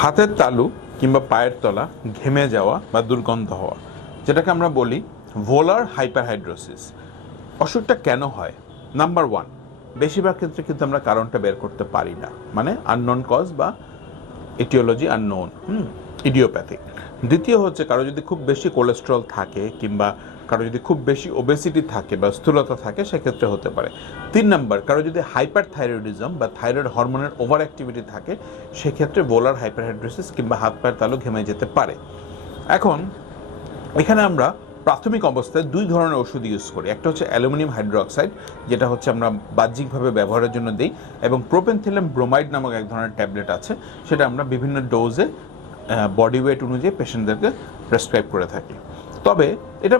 হাতের তালু কিংবা পায়ের তলা ঘেমে যাওয়া বা দুর্গন্ধ হওয়া, যেটাকে আমরা বলি ভোলার হাইপারহাইড্রোসিস। অসুখটা কেন হয়? নাম্বার ওয়ান বেশিরভাগ ক্ষেত্রে কিন্তু আমরা কারণটা বের করতে পারি না। মানে আননোন কজ বা এটিওলজি আননোন হুম? ইডিওপ্যাথিক দ্বিতীয় হচ্ছে কারও যদি খুব বেশি কোলেস্ট্রল থাকে কিংবা কারও যদি খুব বেশি ওবেসিটি থাকে বা স্থূলতা থাকে, সেক্ষেত্রে হতে পারে। তিন নাম্বার, কারও যদি হাইপার থাইরয়েডিজম বা থাইরয়েড হরমোনের ওভার অ্যাক্টিভিটি থাকে, সেক্ষেত্রে বোলার হাইপারহাইড্রোসিস কিংবা হাত পায়ের তালু ঘেমে যেতে পারে। এখন, এখানে আমরা প্রাথমিক অবস্থায় দুই ধরনের ওষুধ ইউজ করি। একটা হচ্ছে অ্যালুমিনিয়াম হাইড্রোক্সাইড, যেটা হচ্ছে আমরা বাহ্যিকভাবে ব্যবহারের জন্য দিই, এবং প্রোপেনথিলাম ব্রোমাইড নামক এক ধরনের ট্যাবলেট আছে, সেটা আমরা বিভিন্ন ডোজে বডি ওয়েট অনুযায়ী পেশেন্টদেরকে প্রেসক্রাইব করে থাকি। তবে এটা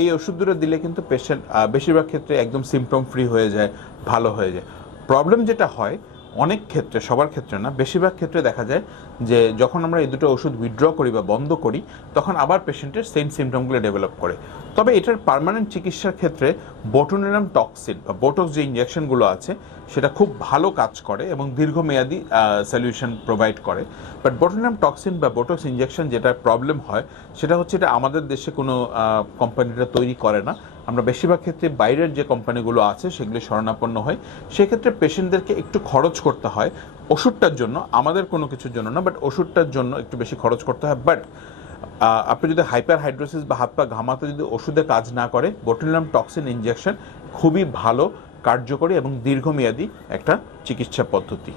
এই ওষুধ দুটো দিলে কিন্তু পেশেন্ট বেশিরভাগ ক্ষেত্রে একদম সিমটম ফ্রি হয়ে যায়, ভালো হয়ে যায়। প্রবলেম যেটা হয় অনেক ক্ষেত্রে, সবার ক্ষেত্রে না, বেশিরভাগ ক্ষেত্রে দেখা যায় যে যখন আমরা এই দুটো ওষুধ উইথড্র করি বা বন্ধ করি, তখন আবার পেশেন্টের সেম সিমটমগুলো ডেভেলপ করে। তবে এটার পার্মানেন্ট চিকিৎসার ক্ষেত্রে বোটোনিরাম টক্সিন বা বোটক্স যে ইঞ্জেকশনগুলো আছে, সেটা খুব ভালো কাজ করে এবং দীর্ঘমেয়াদী সলিউশন প্রোভাইড করে। বাট বোটোনিরাম টক্সিন বা বোটক্স ইঞ্জেকশন যেটা প্রবলেম হয়, সেটা হচ্ছে এটা আমাদের দেশে কোনো কোম্পানিটা তৈরি করে না। আমরা বেশিরভাগ ক্ষেত্রে বাইরের যে কোম্পানিগুলো আছে, সেগুলি শরণাপন্ন হয়। সেক্ষেত্রে পেশেন্টদেরকে একটু খরচ করতে হয় ওষুধটার জন্য। আমাদের কোনো কিছুর জন্য না বাট ওষুধটার জন্য একটু বেশি খরচ করতে হয়। বাট আপনি যদি হাইপার হাইড্রোসিস বা হাত পা ঘামাতে যদি ওষুধে কাজ না করে বোটুলিনাম টক্সিন ইঞ্জেকশন খুবই ভালো, কার্যকরী এবং দীর্ঘমেয়াদী একটা চিকিৎসা পদ্ধতি।